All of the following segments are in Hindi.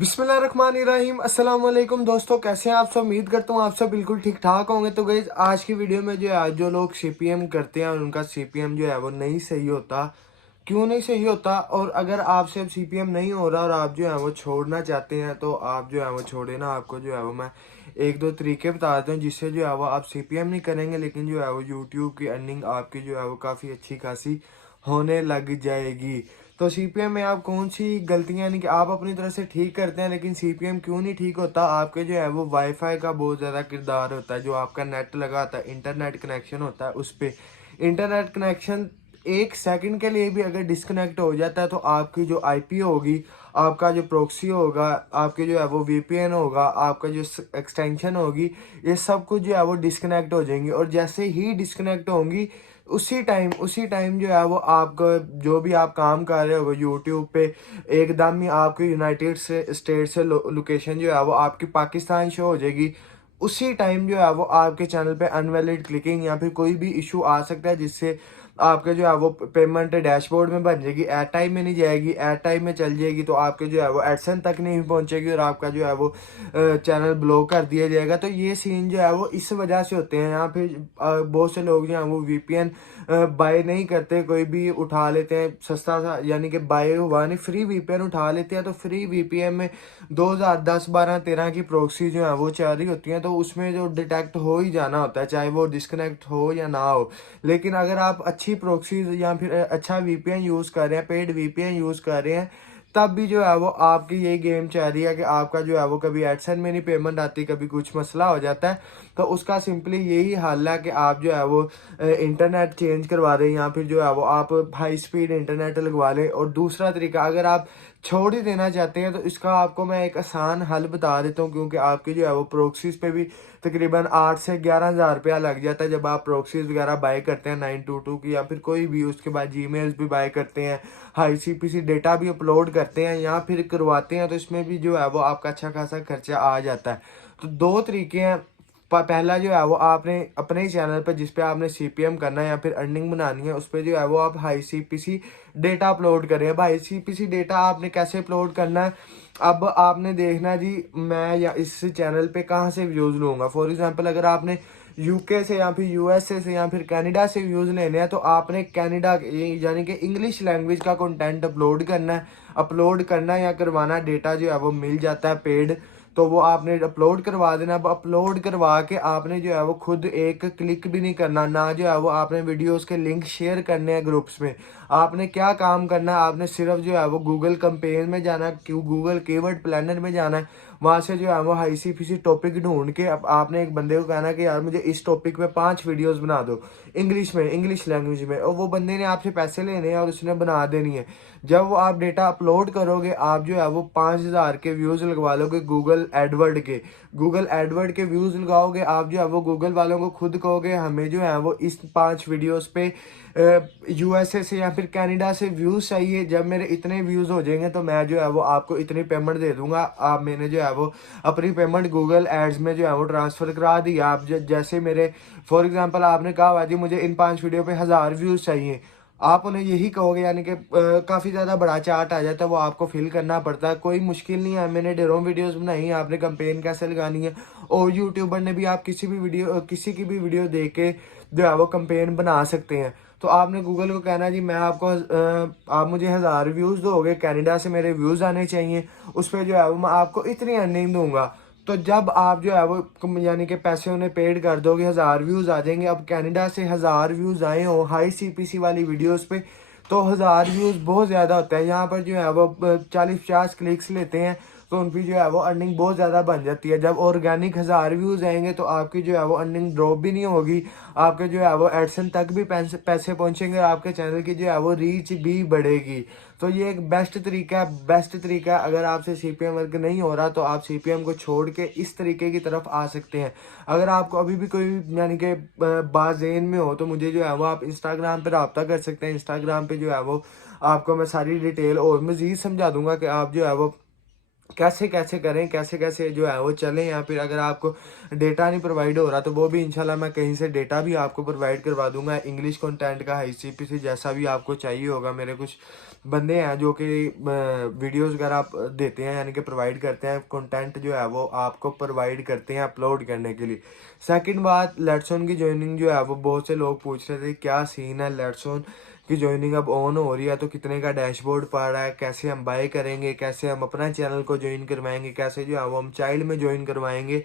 बिस्मिल्लाहिर्रहमानिर्रहीम। अस्सलाम वालेकुम दोस्तों, कैसे हैं आप सब। उम्मीद करता हूँ आप सब बिल्कुल ठीक ठाक होंगे। तो गाइस, आज की वीडियो में जो है आज जो लोग सीपीएम करते हैं और उनका सीपीएम जो है वो नहीं सही होता, क्यों नहीं सही होता, और अगर आपसे अब सीपीएम नहीं हो रहा और आप जो है वो छोड़ना चाहते हैं तो आप जो है वो छोड़े ना। आपको जो है वो मैं एक दो तरीके बता देता हूँ जिससे जो है वो आप सीपीएम नहीं करेंगे, लेकिन जो है वो यूट्यूब की अर्निंग आपकी जो है वो काफ़ी अच्छी खासी होने लग जाएगी। तो सीपीएम में आप कौन सी गलतियां, यानी कि आप अपनी तरफ से ठीक करते हैं लेकिन सीपीएम क्यों नहीं ठीक होता। आपके जो है वो वाईफाई का बहुत ज़्यादा किरदार होता है। जो आपका नेट लगा होता है, इंटरनेट कनेक्शन होता है, उस पर इंटरनेट कनेक्शन एक सेकंड के लिए भी अगर डिस्कनेक्ट हो जाता है तो आपकी जो आईपी होगी, आपका जो प्रोक्सी होगा, आपके जो है वो वीपीएन होगा, आपका जो एक्सटेंशन होगी, ये सब कुछ जो है वो डिस्कनेक्ट हो जाएंगी। और जैसे ही डिस्कनेक्ट होंगी उसी टाइम जो है वो आपका जो भी आप काम कर रहे हो यूट्यूब पे, एकदम ही आपकी यूनाइटेड से स्टेट से लोकेशन जो है वो आपकी पाकिस्तान शो हो जाएगी। उसी टाइम जो है वो आपके चैनल पे अनवैलिड क्लिकिंग या फिर कोई भी इशू आ सकता है, जिससे आपके जो है वो पेमेंट डैशबोर्ड में बन जाएगी, एड टाइम में नहीं जाएगी। एड टाइम में चल जाएगी तो आपके जो है वो एडसन तक नहीं पहुंचेगी और आपका जो है वो चैनल ब्लॉक कर दिया जाएगा। तो ये सीन जो है वो इस वजह से होते हैं। यहाँ पे बहुत से लोग जो हैं वो वीपीएन बाय नहीं करते, कोई भी उठा लेते हैं सस्ता सा, यानी कि बाय हुआ नहीं, फ्री वीपीएन उठा लेते हैं। तो फ्री वीपीएन में 2010 12 13 की प्रॉक्सी जो है वो चल रही होती हैं, तो उसमें जो डिटेक्ट हो ही जाना होता है, चाहे वो डिस्कनेक्ट हो या ना हो। लेकिन अगर आप अच्छी प्रॉक्सी या फिर अच्छा वीपीएन यूज़ कर रहे हैं, पेड वीपीएन यूज़ कर रहे हैं, तब भी जो है वो आपकी यही गेम चल रही है कि आपका जो है वो कभी एडसन में नहीं पेमेंट आती, कभी कुछ मसला हो जाता है। तो उसका सिंपली यही हल है कि आप जो है वो इंटरनेट चेंज करवा दें या फिर जो है वो आप हाई स्पीड इंटरनेट लगवा लें। और दूसरा तरीका, अगर आप छोड़ ही देना चाहते हैं तो इसका आपको मैं एक आसान हल बता देता हूँ, क्योंकि आपकी जो है वो प्रोक्सीज पे भी तकरीबन 8 से 11 हज़ार रुपया लग जाता है जब आप प्रोक्सीज वगैरह बाय करते हैं 922 की, या फिर कोई भी। उसके बाद जीमेल्स भी बाय करते हैं, हाई सीपीसी डेटा भी अपलोड करते हैं या फिर करवाते हैं, तो इसमें भी जो है वो आपका अच्छा खासा खर्चा आ जाता है। तो दो तरीके हैं। पहला जो है वो आपने अपने ही चैनल पर जिस पे आपने सीपीएम करना है या फिर अर्निंग बनानी है, उस पर जो है वो आप हाई सीपीसी डेटा अपलोड करें। अब हाई सीपीसी डेटा आपने कैसे अपलोड करना है, अब आपने देखना जी मैं या इस चैनल पे कहाँ से व्यूज़ लूँगा। फॉर एग्जांपल, अगर आपने यूके से या फिर यूएसए से या फिर कनाडा से व्यूज़ लेने हैं तो आपने कनाडा यानी कि इंग्लिश लैंग्वेज का कंटेंट अपलोड करना या करवाना। डेटा जो है वो मिल जाता है पेड, तो वो आपने अपलोड करवा देना। अब अपलोड करवा के आपने जो है वो खुद एक क्लिक भी नहीं करना, ना जो है वो आपने वीडियोस के लिंक शेयर करने हैं ग्रुप्स में। आपने क्या काम करना है, आपने सिर्फ जो है वो गूगल कंपेन में जाना है, क्यों गूगल कीवर्ड प्लानर में जाना है। वहाँ से जो है वो हाई सी पीसी टॉपिक ढूंढ के अब आपने एक बंदे को कहना है कि यार मुझे इस टॉपिक पे 5 वीडियोस बना दो इंग्लिश में, इंग्लिश लैंग्वेज में, और वो बंदे ने आपसे पैसे लेने हैं और उसने बना देनी है। जब वो आप डेटा अपलोड करोगे, आप जो है वो 5 हज़ार के व्यूज़ लगवा लोगे गूगल एडवर्ड के व्यूज़ लगाओगे। आप जो है वो गूगल वालों को खुद कहोगे हमें जो है वो इस 5 वीडियोस पे यूएसए से या फिर कनाडा से व्यूज़ चाहिए। जब मेरे इतने व्यूज़ हो जाएंगे तो मैं जो है वो आपको इतनी पेमेंट दे दूंगा। आप मैंने जो है वो अपनी पेमेंट गूगल एड्स में जो है वो ट्रांसफ़र करा दी। आप जैसे मेरे फॉर एग्जांपल आपने कहा हुआ जी मुझे इन 5 वीडियो पे 1000 व्यूज़ चाहिए, आप उन्हें यही कहोगे, यानी कि काफ़ी ज़्यादा बड़ा चार्ट आ जाता है, वो आपको फिल करना पड़ता है। कोई मुश्किल नहीं है, मैंने ढेरों वीडियोस बनाई हैं, आपने कंपेन कैसे लगानी है। और यूट्यूबर ने भी, आप किसी की भी वीडियो देख के जो है वो कंपेन बना सकते हैं। तो आपने गूगल को कहना जी मैं आपको आप मुझे 1000 व्यूज़ दोगे, कनाडा से मेरे व्यूज़ आने चाहिए, उस पर जो है वो मैं आपको इतनी अर्निंग दूंगा। तो जब आप जो है वो यानी कि पैसे उन्हें पेड कर दोगे, 1000 व्यूज़ आ जाएंगे। अब कनाडा से 1000 व्यूज़ आए हो हाई सीपीसी वाली वीडियोस पे, तो 1000 व्यूज़ बहुत ज़्यादा होता है। यहाँ पर जो है वो 40 50 क्लिक्स लेते हैं, तो उनकी जो है वो अर्निंग बहुत ज़्यादा बन जाती है। जब ऑर्गेनिक 1000 व्यूज़ आएंगे तो आपकी जो है वो अर्निंग ड्रॉप भी नहीं होगी, आपके जो है वो एडसन तक भी पैसे पहुँचेंगे, आपके चैनल की जो है वो रीच भी बढ़ेगी। तो ये एक बेस्ट तरीका है। अगर आपसे सीपीएम वर्क नहीं हो रहा तो आप सीपीएम को छोड़ के इस तरीके की तरफ आ सकते हैं। अगर आपको अभी भी कोई यानी कि बाज़ेन में हो तो मुझे जो है वो आप इंस्टाग्राम पे रब्ता कर सकते हैं। इंस्टाग्राम पे जो है वो आपको मैं सारी डिटेल और मज़ीद समझा दूंगा कि आप जो है वो कैसे कैसे करें, कैसे कैसे जो है वो चलें, या फिर अगर आपको डेटा नहीं प्रोवाइड हो रहा तो वो भी इंशाल्लाह मैं कहीं से डेटा भी आपको प्रोवाइड करवा दूंगा। इंग्लिश कंटेंट का ICPC जैसा भी आपको चाहिए होगा, मेरे कुछ बंदे हैं जो कि वीडियोस वगैरह आप देते हैं, यानी कि प्रोवाइड करते हैं कंटेंट जो है वो आपको प्रोवाइड करते हैं अपलोड करने के लिए। सेकंड बात, लेट्सऑन की ज्वाइनिंग जो है वो बहुत से लोग पूछ रहे थे क्या सीन है, लेट्सऑन की ज्वाइनिंग अब ऑन हो रही है तो कितने का डैशबोर्ड पड़ रहा है, कैसे हम बाय करेंगे, कैसे हम अपना चैनल को ज्वाइन करवाएंगे, कैसे जो है वो हम चाइल्ड में ज्वाइन करवाएंगे।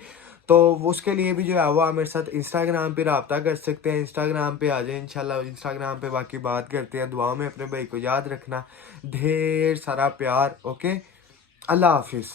तो उसके लिए भी जो है वो आप मेरे साथ इंस्टाग्राम पे रब्ता कर सकते हैं, इंस्टाग्राम पे आ जाए इंशाल्लाह। इंस्टाग्राम पे बाकी बात करते हैं। दुआ में अपने भाई को याद रखना, ढेर सारा प्यार। ओके, अल्लाह हाफिज़।